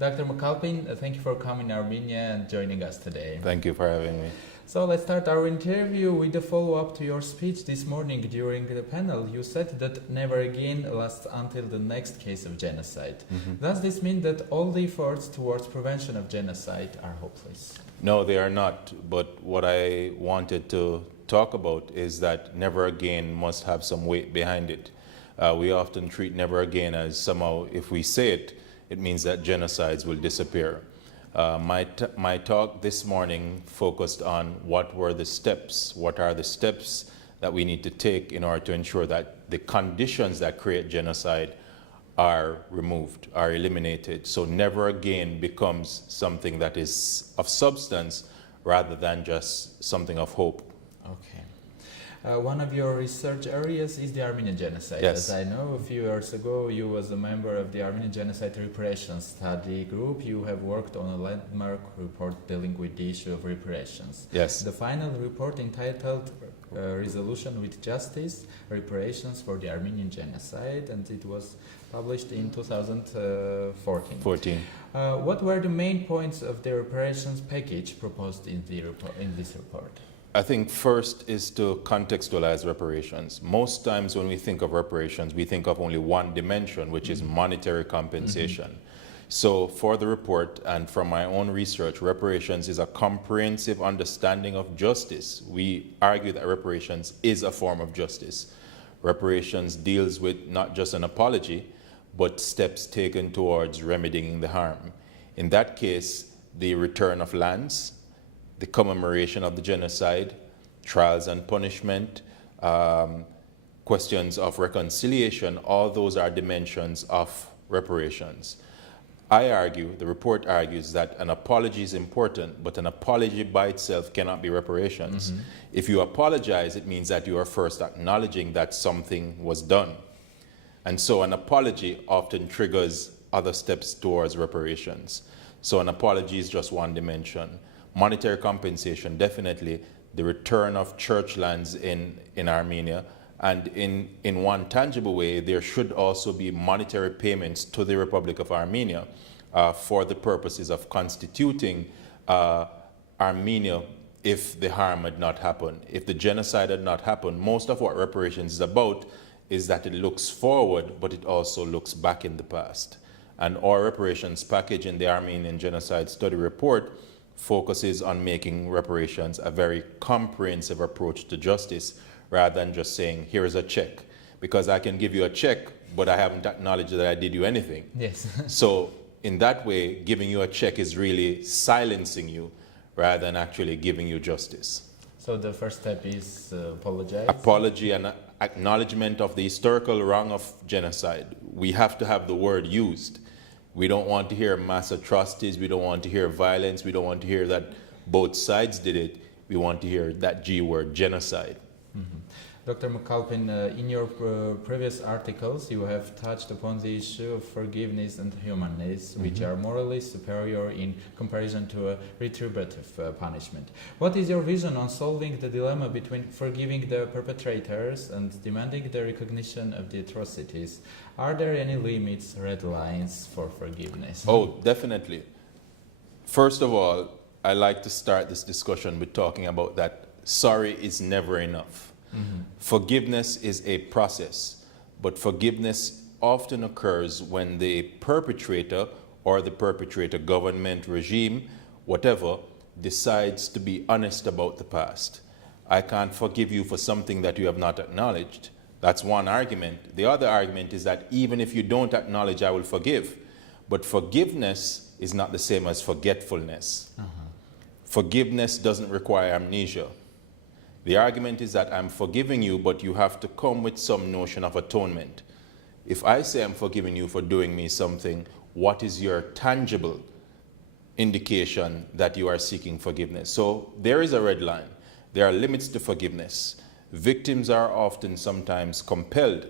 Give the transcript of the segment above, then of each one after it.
Dr. McCalpin, thank you for coming to Armenia and joining us today. Thank you for having me. So let's start our interview with a follow-up to your speech this morning during the panel. You said that never again lasts until the next case of genocide. Does this mean that all the efforts towards prevention of genocide are hopeless? No, they are not. But what I wanted to talk about is that never again must have some weight behind it. We often treat never again as somehow, if we say it, it means that genocides will disappear. My talk this morning focused on what are the steps that we need to take in order to ensure that the conditions that create genocide are removed, are eliminated. So never again becomes something that is of substance rather than just something of hope. Okay. One of your research areas is the Armenian Genocide. Yes. As I know, a few years ago you was a member of the Armenian Genocide reparations study group. You have worked on a landmark report dealing with the issue of reparations. Yes. The final report entitled Resolution with Justice, Reparations for the Armenian Genocide, and it was published in 2014. What were the main points of the reparations package proposed in this report? I think first is to contextualize reparations. Most times when we think of reparations, we think of only one dimension, which is monetary compensation. So for the report and from my own research, reparations is a comprehensive understanding of justice. We argue that reparations is a form of justice. Reparations deals with not just an apology, but steps taken towards remedying the harm. In that case, the return of lands, the commemoration of the genocide, trials and punishment, questions of reconciliation, all those are dimensions of reparations. I argue, the report argues, that an apology is important, but an apology by itself cannot be reparations. If you apologize, it means that you are first acknowledging that something was done. And so an apology often triggers other steps towards reparations. So an apology is just one dimension. Monetary compensation, definitely the return of church lands in Armenia, and in one tangible way, there should also be monetary payments to the Republic of Armenia for the purposes of constituting Armenia if the harm had not happened. If the genocide had not happened, most of what reparations is about is that it looks forward, but it also looks back in the past. And our reparations package in the Armenian Genocide Study Report focuses on making reparations a very comprehensive approach to justice rather than just saying, here is a check. Because I can give you a check, but I haven't acknowledged that I did you anything. Yes. So in that way, giving you a check is really silencing you rather than actually giving you justice. So the first step is apologize? Apology and acknowledgement of the historical wrong of genocide. We have to have the word used. We don't want to hear mass atrocities. We don't want to hear violence. We don't want to hear that both sides did it. We want to hear that G word, genocide. Dr. McCalpin, in your previous articles, you have touched upon the issue of forgiveness and humanness, which are morally superior in comparison to a retributive punishment. What is your vision on solving the dilemma between forgiving the perpetrators and demanding the recognition of the atrocities? Are there any limits, red lines for forgiveness? Oh, definitely. First of all, I like to start this discussion with talking about that sorry is never enough. Forgiveness is a process, but forgiveness often occurs when the perpetrator or the perpetrator government, regime, whatever, decides to be honest about the past. I can't forgive you for something that you have not acknowledged. That's one argument. The other argument is that even if you don't acknowledge, I will forgive. But forgiveness is not the same as forgetfulness. Forgiveness doesn't require amnesia. The argument is that I'm forgiving you, but you have to come with some notion of atonement. If I say I'm forgiving you for doing me something, what is your tangible indication that you are seeking forgiveness? So there is a red line. There are limits to forgiveness. Victims are often sometimes compelled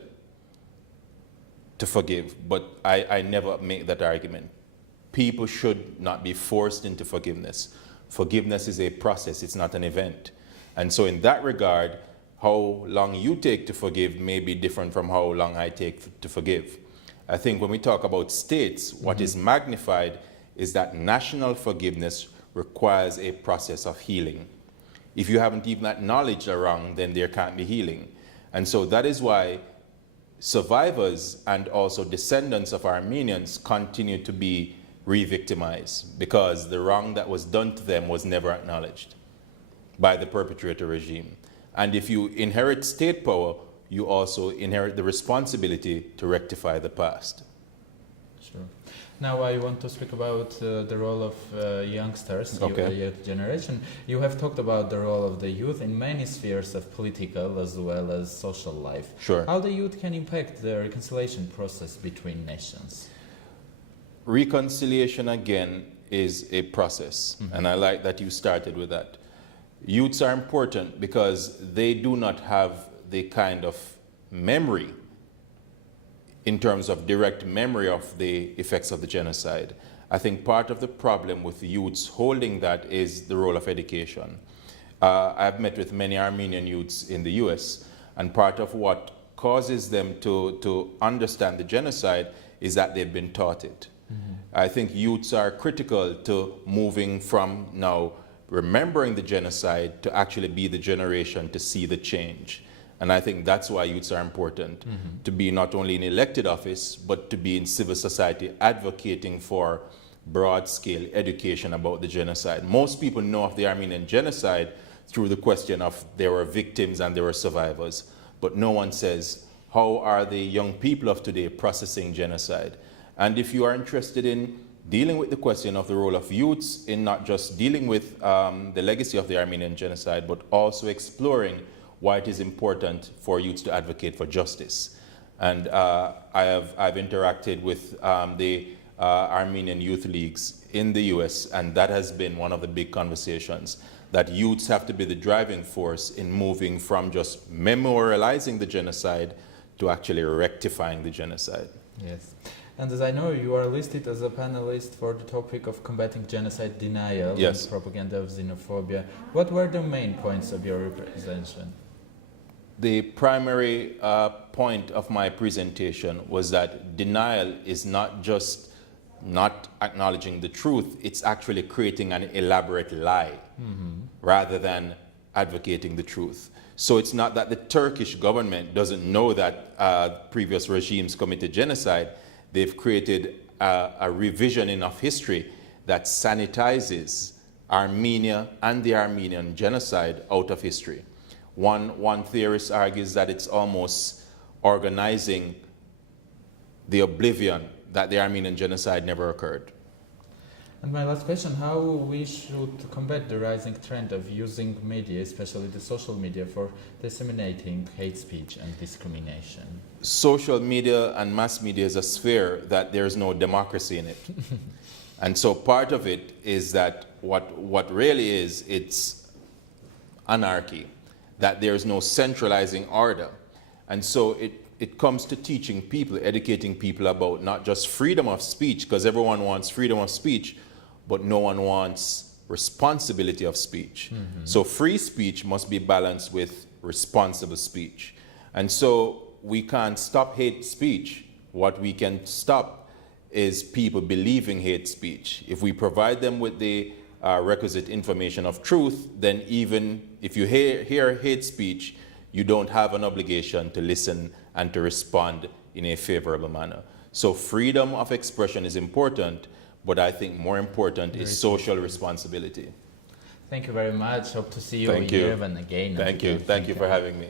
to forgive, but I never make that argument. People should not be forced into forgiveness. Forgiveness is a process, it's not an event. And so in that regard, how long you take to forgive may be different from how long I take to forgive. I think when we talk about states, what is magnified is that national forgiveness requires a process of healing. If you haven't even acknowledged a wrong, then there can't be healing. And so that is why survivors and also descendants of Armenians continue to be re-victimized, because the wrong that was done to them was never acknowledged by the perpetrator regime. And if you inherit state power, you also inherit the responsibility to rectify the past. Sure. Now I want to speak about the role of youngsters, Okay. youth generation. You have talked about the role of the youth in many spheres of political as well as social life. Sure. How the youth can impact the reconciliation process between nations? Reconciliation, again, is a process, and I like that you started with that. Youths are important because they do not have the kind of memory in terms of direct memory of the effects of the genocide. I think part of the problem with youths holding that is the role of education. I've met with many Armenian youths in the US, and part of what causes them to understand the genocide is that they've been taught it. I think youths are critical to moving from now remembering the genocide to actually be the generation to see the change. And I think that's why youths are important, to be not only in elected office, but to be in civil society advocating for broad-scale education about the genocide. Most people know of the Armenian Genocide through the question of there were victims and there were survivors, but no one says, how are the young people of today processing genocide? And if you are interested in dealing with the question of the role of youths in not just dealing with the legacy of the Armenian Genocide, but also exploring why it is important for youths to advocate for justice. And I've interacted with the Armenian youth leagues in the US, and that has been one of the big conversations, that youths have to be the driving force in moving from just memorializing the genocide to actually rectifying the genocide. Yes. And as I know, you are listed as a panelist for the topic of combating genocide denial Yes. and propaganda of xenophobia. What were the main points of your presentation? The primary point of my presentation was that denial is not just not acknowledging the truth, it's actually creating an elaborate lie rather than advocating the truth. So it's not that the Turkish government doesn't know that previous regimes committed genocide. They've created a revisioning of history that sanitizes Armenia and the Armenian genocide out of history. One theorist argues that it's almost organizing the oblivion that the Armenian genocide never occurred. And my last question, how we should combat the rising trend of using media, especially the social media, for disseminating hate speech and discrimination? Social media and mass media is a sphere that there's no democracy in it. And so part of it is that what really is, it's anarchy, that there's no centralizing order. And so it comes to teaching people, educating people about not just freedom of speech, because everyone wants freedom of speech, but no one wants responsibility of speech. So free speech must be balanced with responsible speech. And so we can't stop hate speech. What we can stop is people believing hate speech. If we provide them with the requisite information of truth, then even if you hear hate speech, you don't have an obligation to listen and to respond in a favorable manner. So freedom of expression is important, but I think more important is social responsibility. Thank you very much. Hope to see you Thank in you. Yerevan again. Thank you. Thank you for having me.